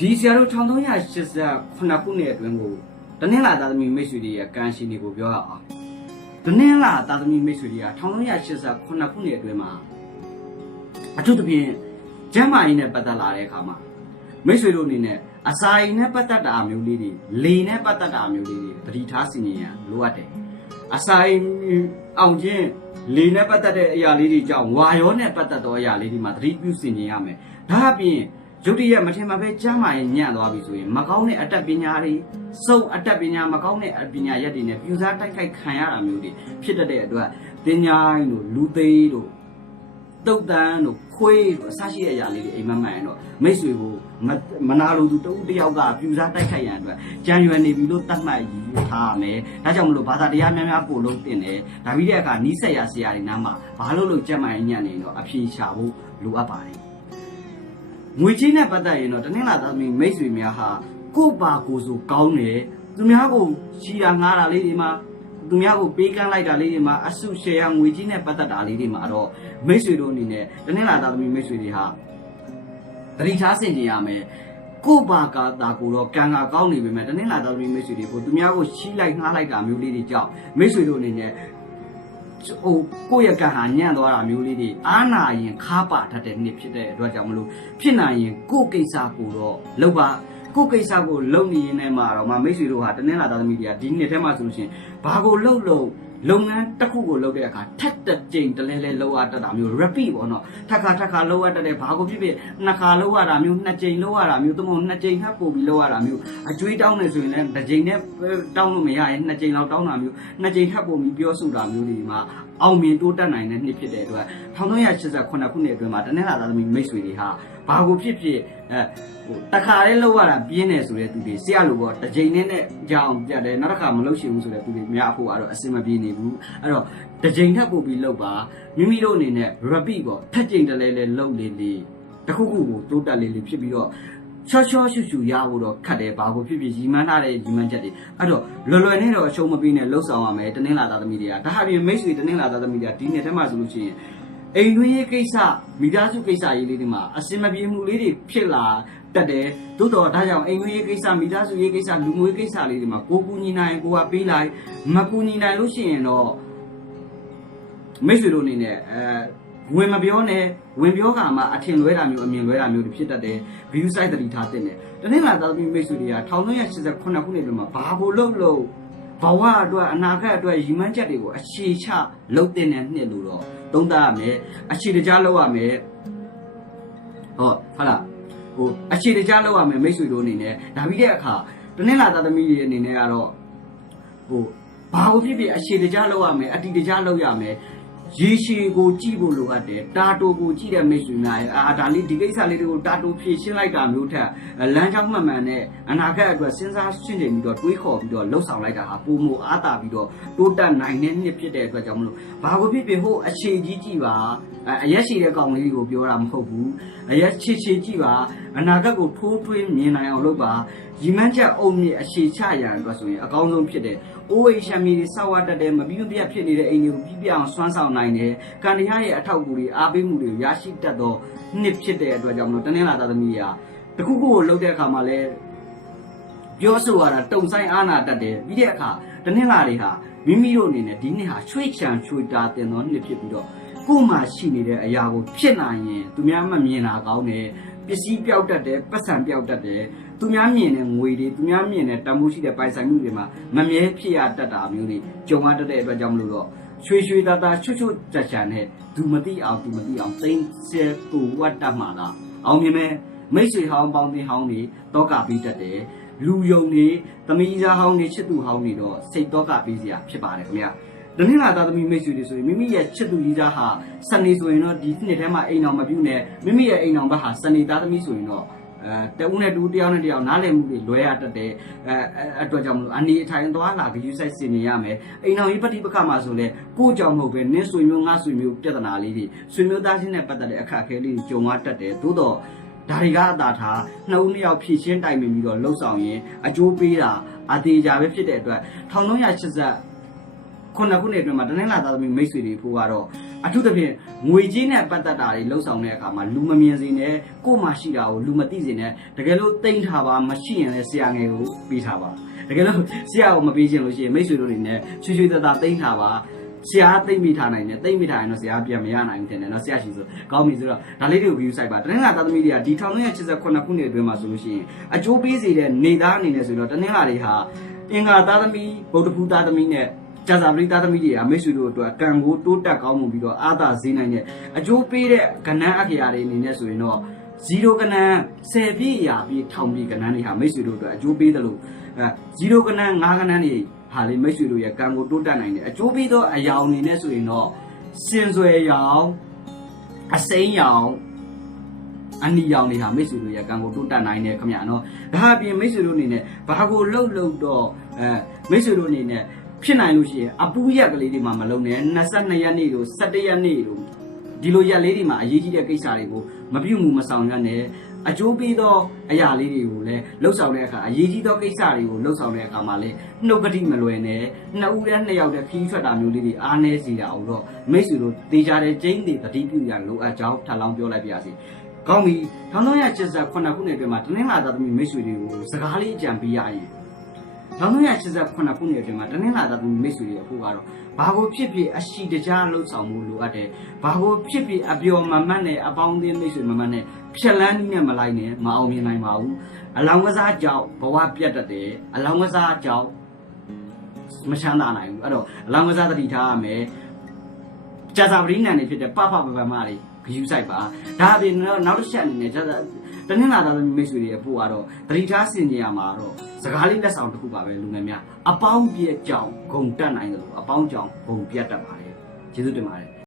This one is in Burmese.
ဒီဆရာတို့1389ခုနှစ်အတွင်းကိုတနင်္လာသားသမီးမိတ်ဆွေတွေရဲ့ကံရှင်တွေကိုပြောရအောင်တနင်္လာသားသမီးမိတ်ဆွေတွေက1389ခုနှစ်အတွင်းမှာအထူးသဖြင့်ကျမ်းမာရေးနဲ့ပတ်သက်လာတဲ့အခါမှာမိတ်ဆွေတို့အနေနဲ့အစာအိမ်နဲ့ပတ်သက်တာမျိုးလေးတွေလေနဲ့ပတ်သက်တာမျိုးလေးတွေသတိထားစီရင်ရလိုအပ်တယ်အစာအိမ်အောင်ချင်းလေနဲ့ပတ်သက်တဲ့အရာလေးတွေကြောင့်ဝါရောနဲ့ပတ်သက်သောအရာလေးတွေမှာသတိပြုစီရင်ရမယ်ဒါအပြင် ရုတ်တရက်မထင်မှပဲကျမ်းမာရင်ညံ့သွားပြီဆိုရင်မကောင်းတဲ့အတတ်ပညာတွေစုံအတတ်ပညာမကောင်းတဲ့အပညာရက်တွေနဲ့ပြူစားတိုက်ခိုက်ခံရတာမျိုးတွေဖြစ်တတ်တဲ့အတွက်တင်ညာတို့လူသေးတို့တုတ်တန်းတို့ခွေးတို့အစရှိတဲ့အရာလေးတွေအိမ်မက်မှန်ရင်တော့မိတ်ဆွေကိုမမနာလိုသူတဦးတစ်ယောက်ကပြူစားတိုက်ခိုက်ရန်အတွက်ကြံရွယ်နေပြီလို့တတ်မှတ်ယူထားရမယ်ဒါကြောင့်မလို့ဘာသာတရားများများပို့လို့တင်တယ်ဒါပြီးတဲ့အခါနီးစက်ရဆရာတွေနားမှာဘာလို့လို့ကြက်မှန်ညံ့နေတော့အဖြေရှာဖို့လိုအပ်ပါတယ် ငွေချင်းနဲ့ပတ်သက်ရင်တော့တနင်္လာသားသမီးမိတ်ဆွေများဟာကိုယ့်ပါကိုယ်ဆိုကောင်းတယ်သူများကိုချီတာငားတာလေးတွေမှာသူများကိုပေးကမ်းလိုက်တာလေးတွေမှာအဆုရှယ်ယာငွေချင်းနဲ့ပတ်သက်တာလေးတွေမှာတော့မိတ်ဆွေတို့အနေနဲ့တနင်္လာသားသမီးမိတ်ဆွေတွေဟာတတိထားဆင်ကျင်ရမယ်ကိုယ့်ဘာကတာကိုတော့ကံကကောင်းနေပေမဲ့တနင်္လာသားသမီးမိတ်ဆွေတွေကိုသူများကိုချီလိုက်ငားလိုက်တာမျိုးလေးတွေကြောင့်မိတ်ဆွေတို့အနေနဲ့ ဟိုကိုယ့်ရဲ့ကံဟာညံ့သွားတာမျိုးလေးတွေအားနာရင်ခါပါတတ်တဲ့နှစ်ဖြစ်တဲ့အတွက်ကြောင့်မလို့ဖြစ်နိုင်ရင်ကိုယ့်ကိစ္စကိုတော့လုပ်ပါကိုယ့်ကိစ္စကိုလုပ်နေရင်လည်းမှာတော့မမိတ်ဆွေတို့ဟာတနင်္လာသားသမီးတွေကဒီနှစ်ထဲမှာဆိုလို့ရှိရင်ဘာကိုလုပ်လို့ လုပ်ငန်းတစ်ခုကိုလုပ်တဲ့အခါထက်တဲ့ကြိမ်တလဲလဲလောက်ရတတ်တာမျိုး repeat ပေါ့နော်ထက်ခါထက်ခါလောက်ရတတ်တဲ့ဘာကိုဖြစ်ဖြစ်နှစ်ခါလောက်ရတာမျိုးနှစ်ကြိမ်လောက်ရတာမျိုးသို့မဟုတ်နှစ်ကြိမ်ထပ်ပို့ပြီးလောက်ရတာမျိုးအကျွေးတောင်းနေဆိုရင်လည်းတစ်ကြိမ်နဲ့တောင်းလို့မရရင်နှစ်ကြိမ်လောက်တောင်းတာမျိုးနှစ်ကြိမ်ထပ်ပို့ပြီးပြောဆိုတာမျိုးတွေမှာအောင်မြင်တိုးတက်နိုင်တဲ့နှစ်ဖြစ်တဲ့အတွက်1389ခုနှစ်အတွင်းမှာတနင်္လာသားသမီးမိတ်ဆွေတွေဟာဘာကိုဖြစ်ဖြစ်အဲဟိုတခါလေးလောက်ရတာပြင်းတယ်ဆိုတဲ့သူတွေဆရာလိုပေါ့တစ်ချိန်နဲ့နဲ့ကြောင်ပြတ်တယ်နောက်တစ်ခါမလုပ်ရှင်ဘူးဆိုတဲ့သူတွေများဖို့ကတော့အဆင်မပြေနေဘူးအဲ့တော့တစ်ချိန်ထပ်ပို့ပြီးလောက်ပါမိမိတို့အနေနဲ့ repeat ပေါ့ထက်ချိန်တလဲလဲလောက်လေလေတစ်ခုခုကိုတိုးတက်လေလေဖြစ်ပြီးတော့ချောချောရှုရှုရဖို့တော့ခတ်တယ်ဘာကိုဖြစ်ဖြစ်ရီမန်းထားတဲ့ရီမန်းချက်တွေအဲ့တော့လွယ်လွယ်နဲ့တော့အရှုံးမပေးနဲ့လှုပ်ဆောင်ရမယ်တနင်္လာသားသမီးတွေကဒါဟာပြင်မိတ်ဆွေတနင်္လာသားသမီးတွေကဒီနေ့ထဲမှာဆိုလို့ရှိရင် အိမ်တွင်းရေးကိစ္စမိသားစုကိစ္စရေးလေးတွေမှာအစင်မပြေမှုလေးတွေဖြစ်လာတတ်တယ်သို့တော်ဒါကြောင့်အိမ်တွင်းရေးကိစ္စမိသားစုရေးကိစ္စလူမျိုးရေးကိစ္စလေးတွေမှာကိုကူညီနိုင်ကိုကပေးလိုက်မကူညီနိုင်လို့ရှိရင်တော့မိတ်ဆွေတို့အနေနဲ့အဲဝင်မပြောနဲ့ဝင်ပြောကမှအထင်လွဲတာမျိုးအမြင်လွဲတာမျိုးတွေဖြစ်တတ်တယ် view site တတိထားတဲ့နဲ့တနင်္လာသားသမီးမိတ်ဆွေတွေက1389ခုနှစ်အတွင်းမှာဘာကိုလုပ်လို့ဘဝအတွက်အနာဂတ်အတွက်ရည်မှန်းချက်တွေကိုအခြေချလုပ်တဲ့နှစ်လို့တော့ သုံးသပ်ရမယ်အခြေတကြားလုပ်ရမယ်ဟုတ်ဟုတ်လားဟိုအခြေတကြားလုပ်ရမယ်မိတ်ဆွေတို့အနေနဲ့ဒါပြီးတဲ့အခါတနင်္လာသားသမီးတွေအနေနဲ့ကတော့ဟိုဘာကိုဖြစ်ဖြစ်အခြေတကြားလောက်ရမယ်အတီတကြားလောက်ရမယ် ရေရှည်ကိုကြည့်ဖို့လိုအပ်တယ်တာတိုကိုကြည့်တဲ့မိတ်ဆွေများရဲ့အာဒါလေးဒီကိစ္စလေးတွေကိုတာတိုဖြည့်ရှင်းလိုက်တာမျိုးထက်လမ်းကြောင်းမှန်မှန်နဲ့အနာဂတ်အတွက်စဉ်းစားရှင်းနေပြီးတော့တွေးခေါ်ပြီးတော့လှုပ်ဆောင်လိုက်တာဟာပုံမအားတာပြီးတော့တိုးတက်နိုင်တဲ့နှစ်ဖြစ်တဲ့အတွက်ကြောင့်မလို့ဘာကိုဖြစ်ဖြစ်ဟိုအခြေကြီးကြည့်ပါအရက်ရှိတဲ့ကောင်လေးကိုပြောတာမဟုတ်ဘူးအရက်ချေချေကြည့်ပါအနာဂတ်ကိုထိုးထွင်းမြင်နိုင်အောင်လုပ်ပါ ရီမန်းချက်အုံမြင့်အခြေချရန်အတွက်ဆိုရင်အကောင်းဆုံးဖြစ်တဲ့အိုးအိမ်ရှမ်းမီတွေစောက်ဝတ်တတ်တယ်မပြီးမပြတ်ဖြစ်နေတဲ့အိမ်တွေကိုပြီးပြအောင်ဆွမ်းဆောင်နိုင်တယ်။ကံတရားရဲ့အထောက်အကူတွေအားပေးမှုတွေကိုရရှိတတ်သောနှစ်ဖြစ်တဲ့အတွက်ကြောင့်မလို့တနင်္လာသားသမီးရာတခုခုကိုလုပ်တဲ့အခါမှာလဲပြောဆိုရတာတုံဆိုင်အားနာတတ်တယ်ပြီးတဲ့အခါတနင်္လာတွေဟာမိမိတို့အနေနဲ့ဒီနှစ်ဟာချွေချံချွေတာတင်သောနှစ်ဖြစ်ပြီးတော့ကိုယ်မှာရှိနေတဲ့အရာကိုဖြစ်နိုင်ရင်သူများမမြင်တာကောင်းတယ်ပစ္စည်းပြောက်တတ်တယ်ပတ်စံပြောက်တတ်တယ် သူများမြင်တဲ့ငွေတွေသူများမြင်တဲ့တန်ဖိုးရှိတဲ့ပိုင်ဆိုင်မှုတွေမှာမမြဲဖြစ်ရတတ်တာမျိုးတွေကြုံရတတ်တဲ့အတွက်ကြောင့်မလို့တော့ရွှေရွှေသားသားချွတ်ချွတ်ကြချာနဲ့သူမသိအောင်သူမသိအောင်သိစဲပူဝတ်တတ်မှာလားအောင်မြင်မဲ့မိတ်ဆွေဟောင်းပေါင်းတင်ဟောင်းတွေတောကပြီးတတ်တယ်လူယုံတွေသမီးသားဟောင်းတွေချစ်သူဟောင်းတွေတော့စိတ်တောကပြီးစရာဖြစ်ပါတယ်ခင်ဗျာတနင်္လာသားသမီးမိတ်ဆွေတွေဆိုရင်မိမိရဲ့ချစ်သူကြီးသားဟာစနေဆိုရင်တော့ဒီနှစ်ထဲမှာအိမ်အောင်မပြုတ်နဲ့မိမိရဲ့အိမ်အောင်ဘက်ဟာစနေသားသမီးဆိုရင်တော့အဲ တဦးနဲ့တူတယောက်နဲ့တယောက်နားလည်မှုတွေလွဲရတတ်တယ်အဲအတွက်ကြောင့်မလို့အနေအထိုင်သွားလာဂရုစိုက်စင်နေရမယ်အိမ်အောင်ကြီးပฏิပက္ခမှာဆိုလဲကိုကြောင့်မဟုတ်ပဲနင်းဆွေမျိုးငါဆွေမျိုးပြဿနာလေးတွေဆွေမျိုးသားချင်းနဲ့ပတ်သက်တဲ့အခက်အခဲလေးတွေကြုံရတတ်တယ်သို့တော့ဒါတွေကအသာထားနှစ်ဦးနှစ်ယောက်ဖြည့်ရှင်းတိုင်ပင်ပြီးတော့လှုပ်ဆောင်ရင်အကျိုးပေးတာအသေးကြပဲဖြစ်တဲ့အတွက်1380ခုနှစ်ခုနှစ်အတွင်းမှာတနင်္လာသားသမီးမိတ်ဆွေတွေဖို့ကတော့ အထူးသဖြင့်ငွေကြေးနဲ့ပတ်သက်တာတွေလှုပ်ဆောင်တဲ့အခါမှာလူမမြင်စေနဲ့ကိုယ်မှရှိတာကိုလူမသိစေနဲ့တကယ်လို့တိမ့်ထားပါမရှိရင်လည်းဆရာငယ်ကိုပေးထားပါတကယ်လို့ဆရာကိုမပေးချင်လို့ရှိရင်မိတ်ဆွေတို့တွေနဲ့ချွေချွေတသားတိမ့်ထားပါဆရာသိမ့်မိထားနိုင်တယ်သိမ့်မိထားရင်တော့ဆရာပြန်မရနိုင်ဘူးတင်တယ်နော်ဆရာရှိဆိုကောင်းပြီဆိုတော့ဒါလေးတွေကို view site ပါတနင်္လာသားသမီးတွေကဒီ1989ခုနှစ်အတွင်းမှာဆိုလို့ရှိရင်အကျိုးပေးစေတဲ့နေသားအနေနဲ့ဆိုတော့တနင်္လာတွေဟာအင်္ဂါသားသမီးဗုဒ္ဓဖူးသားသမီးနဲ့ ကျန်စာပရိသတ်သမီးတွေကမိတ်ဆွေတို့အတွက်ကံကိုတိုးတက်ကောင်းမှုပြီးတော့အာသာဈေးနိုင်တဲ့အကျိုးပေးတဲ့ကဏ္ဍအခရာတွေအနေနဲ့ဆိုရင်တော့0ကဏ္ဍ10ပြည့်ရာပြည့်ထောင်ပြည့်ကဏ္ဍတွေဟာမိတ်ဆွေတို့အတွက်အကျိုးပေးတယ်လို့အဲ0ကဏ္ဍ5ကဏ္ဍတွေဟာလေမိတ်ဆွေတို့ရဲ့ကံကိုတိုးတက်နိုင်တယ်အကျိုးပေးသောအယောင်အနေနဲ့ဆိုရင်တော့စင်ဆွယ်ရောင်အစိမ်းရောင်အနီရောင်တွေဟာမိတ်ဆွေတို့ရဲ့ကံကိုတိုးတက်နိုင်တယ်ခင်ဗျာနော်ဒါအပြင်မိတ်ဆွေတို့အနေနဲ့ဘာကိုလှုပ်လှုပ်တော့အဲမိတ်ဆွေတို့အနေနဲ့ ဖြစ်နိုင်လို့ရှိရင်အပူရက်ကလေးတွေမှာမလုံနဲ့22ရက်နေ့တို့17ရက်နေ့တို့ဒီလိုရက်လေးတွေမှာအရေးကြီးတဲ့ကိစ္စတွေကိုမပြုတ်မှုမဆောင်ရနဲ့အကျိုးပေးသောအရာလေးတွေကိုလည်းလှုပ်ဆောင်တဲ့အခါအရေးကြီးသောကိစ္စတွေကိုလှုပ်ဆောင်တဲ့အခါမှာလည်းနှုတ်ကတိမလွယ်နဲ့နှစ်ဦးနဲ့နှစ်ယောက်တည်းခီးထွက်တာမျိုးလေးတွေအားနည်းစေတာအောင်တော့မိတ်ဆွေတို့တေချာတဲ့ကျင်းတွေတတိပြုရလိုအပ်ကြောင်းထပ်လောင်းပြောလိုက်ပါရစေ။ကောင်းပြီ။1989ခုနှစ်အတွင်းမှာတနင်္လာသားသမီးမိတ်ဆွေတွေကိုစကားလေးအကြံပေးရရင် 1989ခုနှစ်အတွင်းမှာတနင်္လာသားသမီးမိတ်ဆွေတွေအခုကတော့ဘာကိုဖြစ်ဖြစ်အရှိတကြားလှုပ်ဆောင်မှုလိုအပ်တယ်။ဘာကိုဖြစ်ဖြစ်အပျော်မမတ်နဲ့အပေါင်းအသင်းမိတ်ဆွေမမတ်နဲ့ဖြက်လန်းနည်းနဲ့မလိုက်နဲ့မအောင်မြင်နိုင်ပါဘူး။အလောင်းကစားကြောင့်ဘဝပြတ်တတ်တယ်။အလောင်းကစားကြောင့်မချမ်းသာနိုင်ဘူး။အဲ့တော့အလောင်းကစားတတိထားရမယ်။ကြာစာပရိနန်နေဖြစ်တဲ့ပပပပမတွေ ဂယူဆိုင်ပါ။ဒါအပြင်တော့နောက်တစ်ချက်အနေနဲ့ကြာစာတနင်္လာသားသမီးမိတ်ဆွေတွေရဲ့ပို့ကတော့တတိထားစင်ကြရမှာတော့စကားလေးလက်ဆောင်တစ်ခုပါပဲလူငယ်များအပေါင်းပြည့်ကြောင်ဂုံတက်နိုင်တယ်လို့အပေါင်းကြောင်ဂုံပြတ်တတ်ပါတယ်ကျေးဇူးတင်ပါတယ်